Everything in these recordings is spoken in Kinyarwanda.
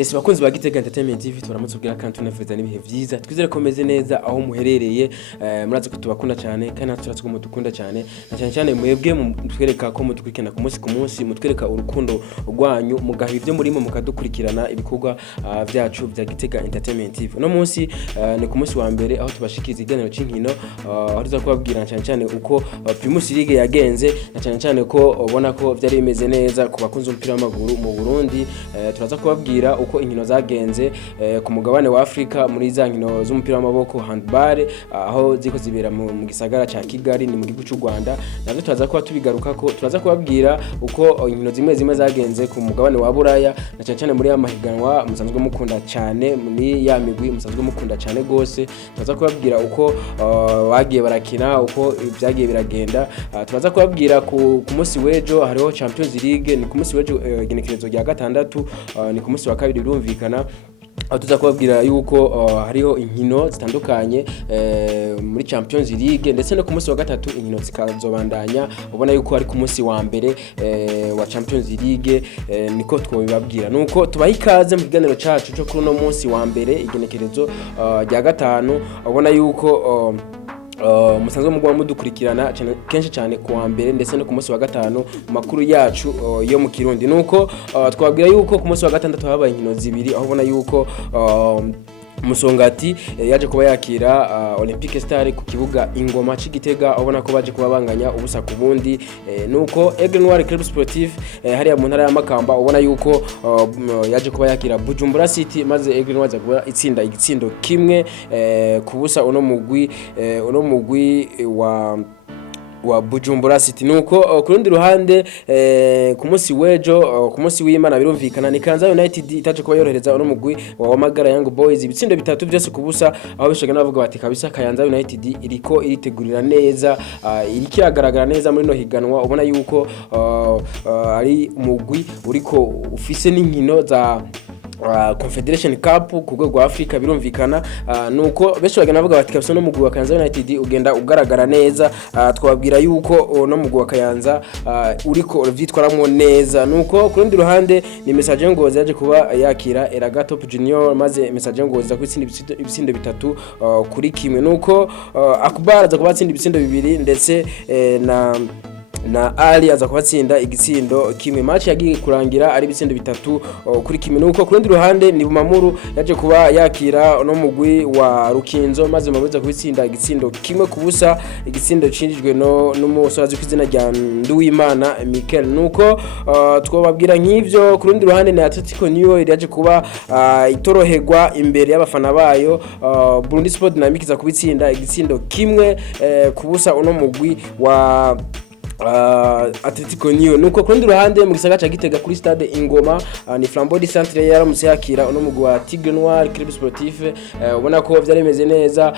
Yes bakunzi ba Gitega Entertainment TV turamutse ubwira kandi tunafeza n'ibihe vyiza twizere ko meze neza aho muherereye murazi ko tubakunda cyane kandi natwe mudukunda cyane na cyane mwebwe mutwereka ko mudukurikirana ku munsi mutwereka urukundo rwanyu mugaha ivyo murimo mukadukurikirana ibikorwa vyacu vya Gitega Entertainment TV. No munsi ni ku munsi wa mbere aho tubashikiza iganiro c'inkino aho tuza kubabwira cyane uko Primus League yagenze na cyane ko ubona ko vyari bimeze neza ku bakunzi umupira w'amaguru mu Burundi. Turaza kubabwira uko inkino zagenze ku mugabane wa Afrika muri za nkino z'umupira w'amaboko handball aho ziko zibera mu gisagara ca Kigali ni mu gihugu cy'u Rwanda. Navyo turaza kuba tubigaruka ko turaza kubabwira uko inkino zimwe zagenze ku mugabane wa Buraya na cyane muri amahiganwa musanzwe mukunda cyane muri ya migwi musanzwe mukunda cyane gose. Turaza kubabwira uko bagiye barakina uko byagiye biragenda. Turaza kubabwira ku munsi wejo hariho Champions League ni ku munsi wejo igenekerezo rya gatandatu ni ku munsi wa kabiri birumvikana aho tuza kubabwira yuko hariho inkino zitandukanye muri Champions League ndetse no ku munsi wa gatatu inkino zikazobandanya ubona yuko ari ku munsi wa mbere wa Champions League niko twobibabwira nuko tubaha ikaze mu kiganiro cacu cyo kuri no munsi wa mbere igenekerezo rya gatanu ubona yuko musanzwe mugwa mudukurikirana kenshi cyane ku wa mbere ndetse no ku munsi wa gatanu makuru yacu yo mu Kirundi nuko twabwira yuko ku munsi wa gatandatu habaye inkino zibiri aho ubona yuko Musongati yaje kuba yakira Olympique Star ku kibuga Ingoma c'Igitega abona ko baje kuba banganya ubusa ku bundi nuko Aigle Noir Club Sportif hariya mu ntara ya Makamba ubona yuko yaje kuba yakira Bujumbura City maze Aigle Noir kuba itsinda igitsindo kimwe ku busa uno mugwi wa Bujumbura City nuko ku rundi ruhande ku munsi wejo ku munsi w'Imana birumvikana ni Kanza United itaje kuba yorohereza uno mugwi wa Magara Young Boys ibitsindo bitatu byose kubusa aho bishaga navuga bati kabisa Kanza United iriko iritegurira neza iriki agaragara neza muri no higanwa ubona yuko ari umugwi uriko ufise n'inkino za Confederation Cup ku rwego rwa Afrika birumvikana nuko besho baganavuga bati kabisa no mugwi wa Kanza United ugenda ugaragara neza twabwira yuko no mugwi wa Kayanza uriko vyitwaramo neza nuko ku rundi ruhande ni Message Ngozi yaje kuba yakira Eraga Top Junior maze Message Ngozi za kwitsinda ibitsindo bitatu kuri kimwe nuko Akbar aza kubatsinda ibitsindo bibiri ndetse na Ali aza kubatsinda igitsindo kimwe. Match yagiye kurangira ari ibitsindo bitatu kuri kimwe nuko ku rundi ruhande ni Bumamuru yaje kuba yakira no mugwi wa Rukinzo maze mabuza kubitsinda igitsindo kimwe kubusa igitsindo cinjijwe n'umusozi kw'izina rya Nduwimana Michael nuko twobabwira nk'ivyo. Ku rundi ruhande ni Atletico New yaje kuba itoroherwa imbere y'abafana bayo Burundi Sport Dynamics za kubitsinda igitsindo kimwe kubusa uno mugwi wa Atletico New nuko kundi ruhande mu gisagara ca Gitega kuri stade Ingoma ni Flambeau du Centre yaramutse yakira uno mugwi wa Tigre Noir Club Sportif ubona ko vyari bimeze neza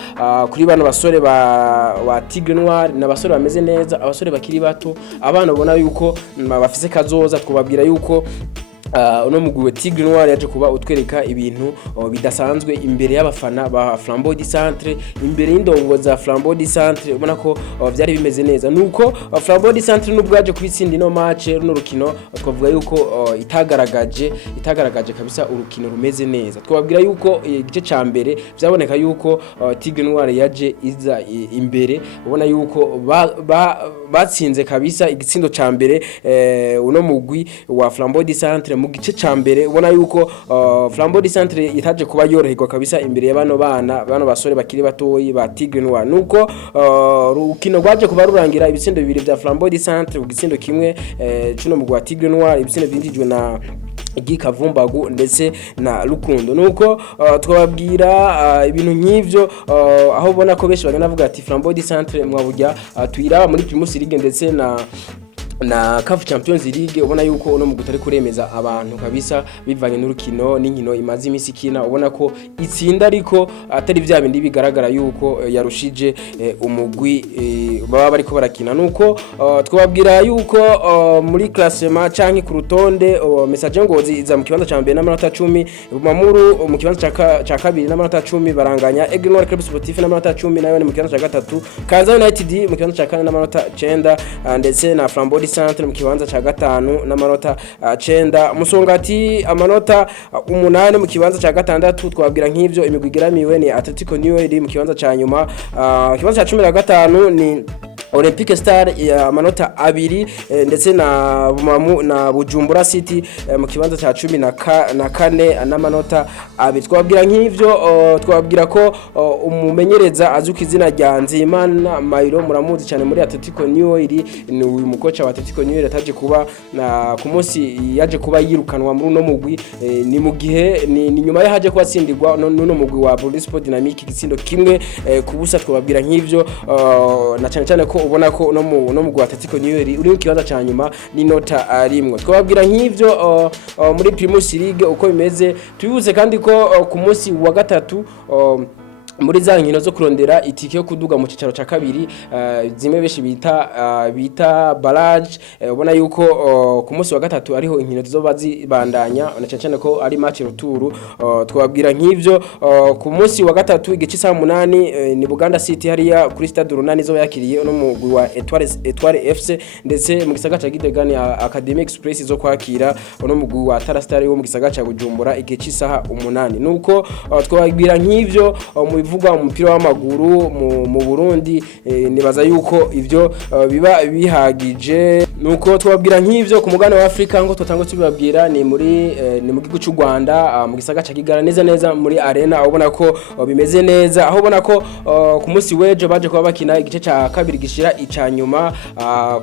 kuri bano basore ba Tigre Noir na basore bameze neza abasore bakiri bato abana ubona yuko bafise kazoza twababwira yuko uno mugwi wa Tigre Noir yaje kuba utwereka ibintu bidasanzwe imbere y'abafana ba Flambeau du Centre imbere y'indongo za Flambeau du Centre ubona ko vyari bimeze neza nuko Flambeau du Centre nubwaje kwitsinda ino match runo rukino twavuga yuko itagaragaje kabisa urukino rumeze neza twabwira yuko igice ca mbere byaboneka yuko Tigre Noir yaje iza imbere ubona yuko batsinze kabisa igitsindo ca mbere uno mugwi wa Flambeau du Centre mu gice ca mbere ubona yuko Flambeau du Centre itaje kuba yoroherwa kabisa imbere y'abano bano basore bakiri batoyi ba Tigre Noir nuko rukino rwaje kuba rurangira ibitsindo bibiri vya Flambeau du Centre ku gitsindo kimwe cuno mugwi wa Tigre Noir ibitsindo byinjijwe na Gikavumbagu ndetse na Rukundo nuko twababwira ibintu nk'ivyo aho ubona ko beshi bagana bavuga ati Flambeau du Centre mwabujya tuyiraba muri Primus League ndetse na CAF Champions League ubona yuko uno mugwi utari kuremeza abantu kabisa bivanye n'urukino n'inkino imaze imisi kina ubona ko itsinda ariko atari vya bindi bigaragara yuko yarushije umugwi baba bariko barakina nuko twababwira yuko muri classement canke ku rutonde Message Ngozi iza mu kibanza ca mbere n'amanota 10 Bumamuru mu kibanza ca kabiri n'amanota 10 baranganya Aigle Noir Club Sportif n'amanota 10 nayo ni mu kibanza ca gatatu Kanza United mu kibanza ca kane n'amanota 9 ndetse na Flambeau Centre mu kibanza ca gatanu n'amanota 9, Musongati amanota 8 mu kibanza ca gatandatu. Twabwira nk'ivyo imigwi igeramiwe ni Atletico New iri mu kibanza ca nyuma, kibanza ca 15 ni Olympique Star ya manota 2 ndetse na Bujumbura City mu kibanza ca 14 n'amanota 2. Twabwira nk'ivyo twabwira ko umumenyereza azuka izina rya Nzimana Mayiro muramuzi cyane muri Atletico New iri ni uyu mukoca wa Atletico New ataje kuba ku munsi yaje kuba yirukanwa muri no mugwi, ni mu gihe ni nyuma yaje kuba atsindirwa no mugwi wa Burundi Sport Dynamic igitsindo kimwe kubusa. Twabwira nk'ivyo na cyane ko ubona ko no mu Atletico New uri mu kibanza ca nyuma n'inota 1. Twabwira nk'ivyo muri Primus League uko bimeze. Tubibuze kandi ko ku munsi wa gatatu muri za nkino zo kurondera itike yo kuduga mu cicaro ca kabiri, zimwe beshi bita barrage, ubona yuko ku munsi wa gatatu ariho inkino zizoba zibandanya na cyane ko ari match retour. Twabwira nk'ivyo ku munsi wa gatatu igice saa 8 ni Buganda City hariya kuri Stade Runani zo yakiriye no mugwi wa Etoile FC, ndetse mu gisagara ca Gidegani Academy Express zo kwakira no mugwi wa Tarastar wo mu gisagara ca Bujumbura igice saha 8. Nuko twabwira nk'ivyo bivugwa mu mupira w'amaguru mu Burundi, nibaza yuko ivyo biba bihagije. Nuko twabwira nk'ivyo ku mugane wa Afrika ngo tutango tubabwira ni mu gihugu cy'u Rwanda mu gisagara ca Kigali neza muri arena, ubona ko bimeze neza, aho ubona ko ku munsi wejo baje kuba bakina igice ca kabiri gishira icanyuma.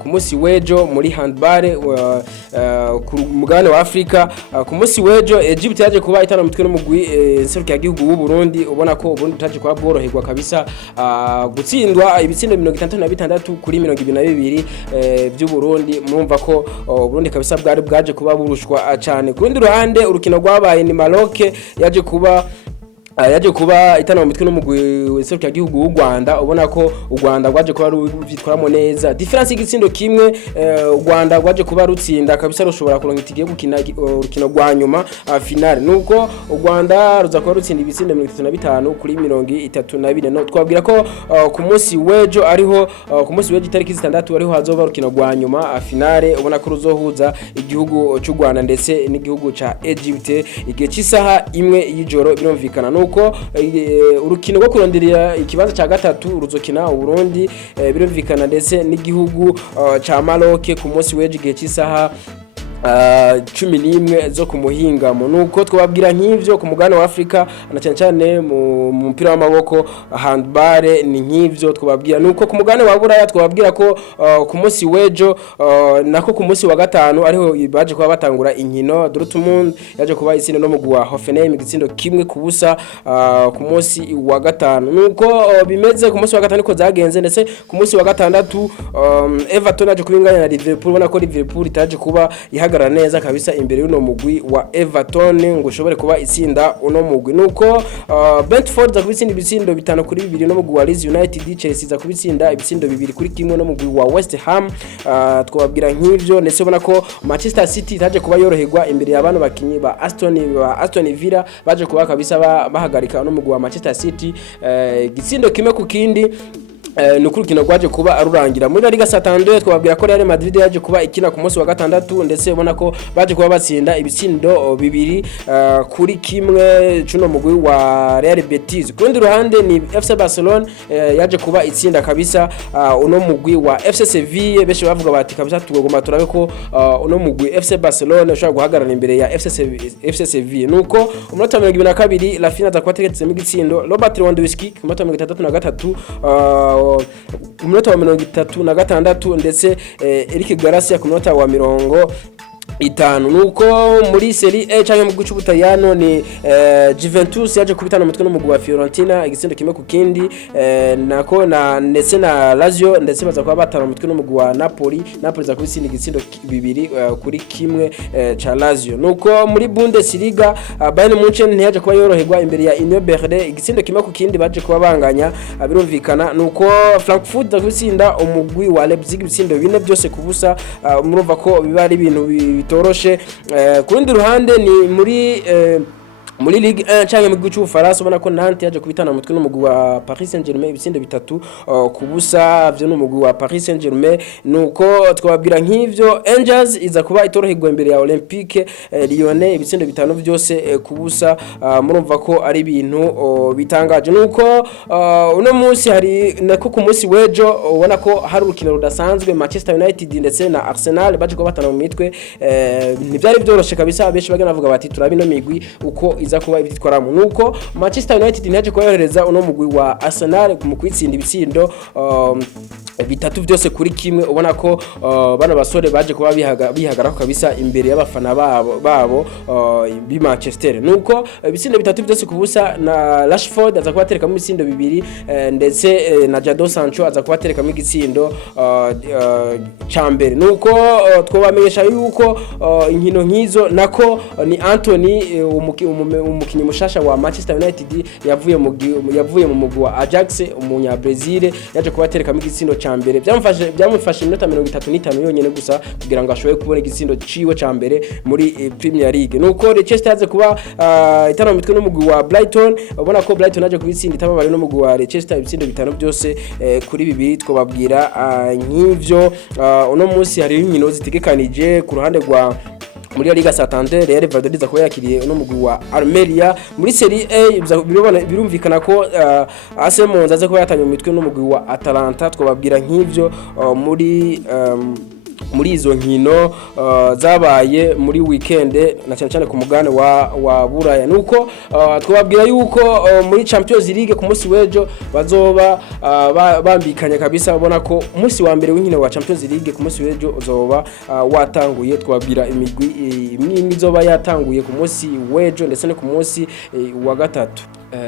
Ku munsi wejo muri handball ku mugane wa Afrika ku munsi wejo Egypt yaje kuba itana mutwe no mugwi serukiya gihugu w'u Burundi, ubona ko Burundi taje kwa bworoherwa kabisa gutsindwa ibitsindo 66 kuri 22 by'u Burundi. Murumva ko Burundi kabisa bwaje kuba burushwa cyane. Ku rundi ruhande urukino rwabaye ni Maroc yaje kuba itana mu mitwe no mugwi wese cya gihugu w'u Rwanda, ubona ko u Rwanda rwaje kuba rubitwaramo neza difference y'igitsindo kimwe. U Rwanda rwaje kuba rutsinda kabisa rushobora kuronka itike yo gukina urukino rwa nyuma finale, nuko u Rwanda ruza kuba rutsinda ibitsindo 35 kuri 32. No twabwira ko ku munsi wejo itariki 6 ariho hazoba urukino rwa nyuma finale, ubona ko ruzohuza igihugu cy'u Rwanda ndetse n'igihugu ca Egypt igihe cy'isaha 1 y'ijoro. Birumvikana nuko urukino rwo kuronderera ikibanza ca gatatu ruzokina u Burundi birumvikana ndetse n'igihugu ca Maroc ku munsi weje igihe cy'isaha 11 zo kumuhingamo. Nuko twababwira nk'ivyo ku mugane wa Afrika na cyane mu mupira w'amaboko handball ni nk'ivyo twababwira. Nuko ku mugane wa Buraya twababwira ko ku munsi wejo nako ku munsi wa gatanu ariho baje kuba batangura inkino. Dortmund yaje kuba isinde no mugwi wa Hoffenheim igitsindo kimwe kubusa ku munsi wa gatanu. Nuko bimeze ku munsi wa gatanu ko zagenze, ndetse ku munsi wa gatandatu Everton yaje kubinganya na Liverpool, ubona ko Liverpool itaje kuba ihagarara neza kabisa imbere y'uno mugwi wa Everton ngo ushobore kuba itsinda uno mugwi. Nuko Brentford za kubitsinda ibitsindo 5 kuri 2 no mugwi wa Leeds United. Chelsea za kubitsinda ibitsindo 2 kuri 1 no mugwi wa West Ham. Twababwira nk'ivyo, ndetse ubona ko Manchester City itaje kuba yoroherwa imbere y'abantu bakinyi ba Aston Villa baje kuba kabisa bahagarika no mugwi wa Manchester City igitsindo kimwe ku kindi. Nukurukino rwaje kuba arurangira muri Liga Santander. Twababwira ko Real Madrid yaje kuba ikina ku munsi wa gatandatu, ndetse ubona ko baje kuba batsinda ibitsindo 2 kuri 1 cuno mugwi wa Real Betis. Ku rundi ruhande ni FC Barcelona yaje kuba itsinda kabisa uno mugwi wa FC Sevilla. Beshe bavuga bati kabisa tugomba turabe ko uno mugwi FC Barcelona ushaka guhagarara imbere ya FC Sevilla. Nuko umunota 22 Rafinha zakwategetse mu gitsindo. Robert Lewandowski ku munota 33 umunota wa 36 ndetse Eric Garcia ku munota wa 5. Nuko muri Serie A cyangwa mu gice cy'Ubutaliyano ni Juventus yaje kubitana mutwe no mugwi wa Fiorentina igitsindo kimwe ku kindi, nako ndetse na Lazio ndetse baza kuba batana mutwe no mugwi wa Napoli za kubitsinda igitsindo 2 kuri 1 cha Lazio. Nuko muri Bundesliga Bayern Munchen ntiyaje kuba yoroherwa imbere ya Union Berlin igitsindo kimwe ku kindi baje kuba banganya birumvikana. Nuko Frankfurt za kubitsinda umugwi wa Leipzig ibitsindo 4 byose kubusa. Murumva ko biba ari ibintu bitoroshe. Ku rundi ruhande ni muri muri Ligue 1 canke mu gihugu cy'Ubufaransa ubona ko Nantes yaje kubitana mutwe n'umugwi wa Paris Saint-Germain ibitsindo bitatu kubusa byo n'umugwi wa Paris Saint-Germain nuko twababwira nk'ivyo Angels iza kuba itoroherwa imbere ya Olympique Lyonnais ibitsindo bitanu byose kubusa murumva ko ari ibintu bitangaje nuko uno munsi hari nako ku munsi wejo ubona ko hari urukino rudasanzwe Manchester United ndetse na Arsenal baje ko batana mu mitwe ntibyari byoroshe kabisa abenshi bagana bavuga bati turabino migwi uko iza kuba ibitwaramo nuko Manchester United ntaje kohereza uno mugwi wa Arsenal mu kwitsinda ibitsindo bitatu byose kuri kimwe ubona ko bana basore baje kuba bihagara kabisa imbere y'abafana babo bi Manchester nuko ibitsindo bitatu byose kubusa na Rashford aza kubatereka mu ibitsindo bibiri ndetse na Jadon Sancho aza kubatereka mu igitsindo cambere nuko twobamenyesha yuko inkino nkizo nako ni Anthony umukinyi mushasha wa Manchester United yavuye mu mugwi wa Ajax umunya Brazil yaje kubatereka mu igitsindo cambere byamufashe iminota 35 yonyene gusa kugira ngo ashobore kubona igitsindo ciwe cambere muri Premier League nuko Leicester yaje kuba itana mitwe n'umugwi wa Brighton ubona ko Brighton yaje kubitsinda itababare n'umugwi wa Leicester ibitsindo bitanu byose kuri bibiri twobabwira nk'ivyo uno munsi hari inkino zitegekanije ku ruhande rwa muri Liga Santander Real Valladolid zakuba yakiriye no mugwi wa Almeria muri Serie A birumvikana ko AC Monza aza kuba yatanye mu mitwe no mugwi wa Atalanta twababwira nk'ivyo muri izo nkino zabaye muri weekend na cyane ku mugane wa Buraya nuko twababwira yuko muri Champions League ku munsi wejo bazoba bambikanye kabisa ubona ko umunsi wa mbere w'inkino wa Champions League ku munsi wejo uzoba watanguye twababwira imigwi imwe izoba yatanguye ku munsi wejo ndetse no ku munsi wa gatatu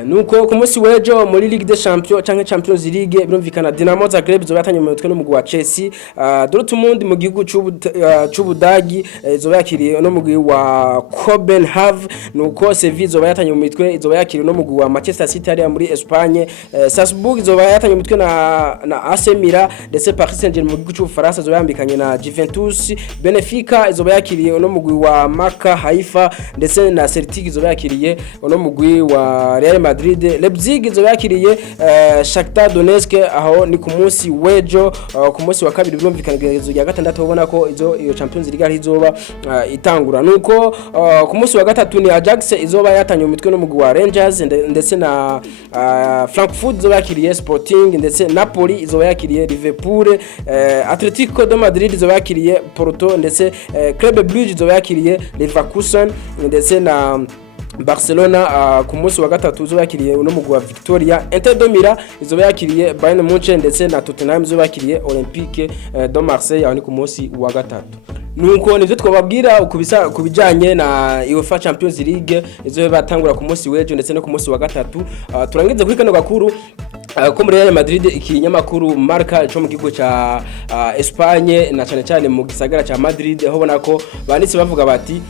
nuko ku munsi wejo muri Ligue des Champions canke Champions League birumvikana Dinamo Zagreb zoba yatanye mu mitwe n'umugwi wa Chelsea Dortmund mu gihugu c'Ubudagi zoba yakiriye no mugwi wa Copenhagen nuko Sevilla zoba yatanye mu mitwe zoba yakiriye no mugwi wa Manchester City ari muri Espagne Salzburg zoba yatanye mu mitwe na AC Milan ndetse Paris Saint-Germain mu gihugu c'Ubufaransa zoba yambikanye na Juventus Benfica zoba yakiriye no mugwi wa Maccabi Haifa ndetse na Celtic zoba yakiriye no mugwi wa Real Madrid Leipzig zoba yakiriye Shakhtar Donetsk aho ni ku munsi wejo ku munsi wa kabiri birumvikana gerezo ya gatandatu ubona ko iyo Champions League ari izoba itangura nuko ku munsi wa gatatu ni Ajax izoba yatanye mu mitwe no mugwi wa Rangers ndetse na Frankfurt zoba yakiriye Sporting ndetse Napoli izoba yakiriye Liverpool Atletico de Madrid zoba yakiriye Porto ndetse Club Brugge zoba yakiriye Leverkusen ndetse na Barcelona ku munsi wa gatatu zoba yakiriye no mugwi wa Victoria Inter de Milan izoba yakiriye Bayern Munich ndetse na Tottenham zoba yakiriye Olympique de Marseille aho ni ku munsi wa gatatu nuko nivyo twababwira kubijanye na UEFA Champions League izoba batangura ku munsi wejo ndetse no ku munsi wa gatatu turangize kuri kano gakuru ko muri Real Madrid ikinyamakuru Marca cyo mu gihugu ca Espagne na cyane mu gisagara ca Madrid aho bona ko banditse bavuga bati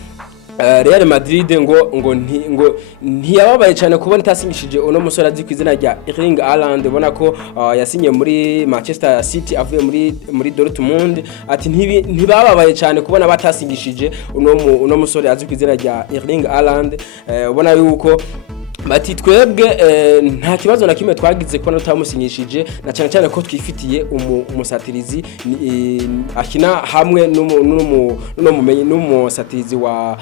Real Madrid ngo ntiyababaye cyane kubona itasingishije uno musore azi kwizina rya Erling Haaland ubona ko yasinye muri Manchester City avuye muri Dortmund ati ntibababaye cyane kubona batasingishije uno musore azi kwizina rya Erling Haaland ubona yuko bati twebwe nta kibazo na kimwe twagize ko tutamusinyishije na cyane ko twifitiye umusatirizi akina hamwe n'umusatirizi wa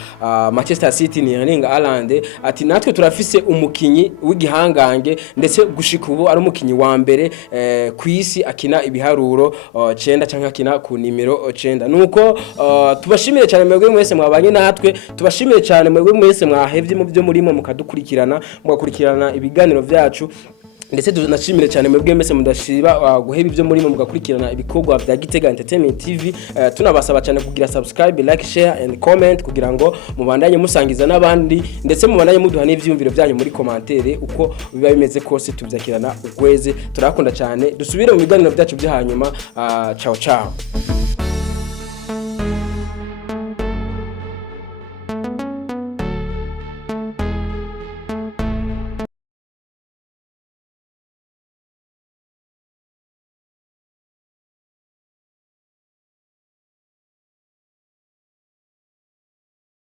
Manchester City ni Erling Haaland ati natwe turafise umukinyi w'igihangange ndetse gushika ubu ari umukinyi wa mbere ku isi akina ibiharuro 9 cyangwa akina ku nimero 9 nuko tubashimire cyane mwebwe mwese mwabanye natwe tubashimire cyane mwebwe mwese mwahevye mu byo murimo mukadukurikirana mugakurikirana ibiganiro byacu ndetse tunashimire cyane mwebwe mwese mudashiba guheba ibyo muri mugakurikirana ibikorwa bya Gitega Entertainment TV tunabasaba cyane kugira subscribe like share and comment kugira ngo mubandanye musangiza n'abandi ndetse mubandanye muduha n'ivyumviro byanyu muri commentaire uko biba bimeze kose tubyakirana ukweze turakunda cyane dusubire mu biganiro byacu byo hanyuma ciao ciao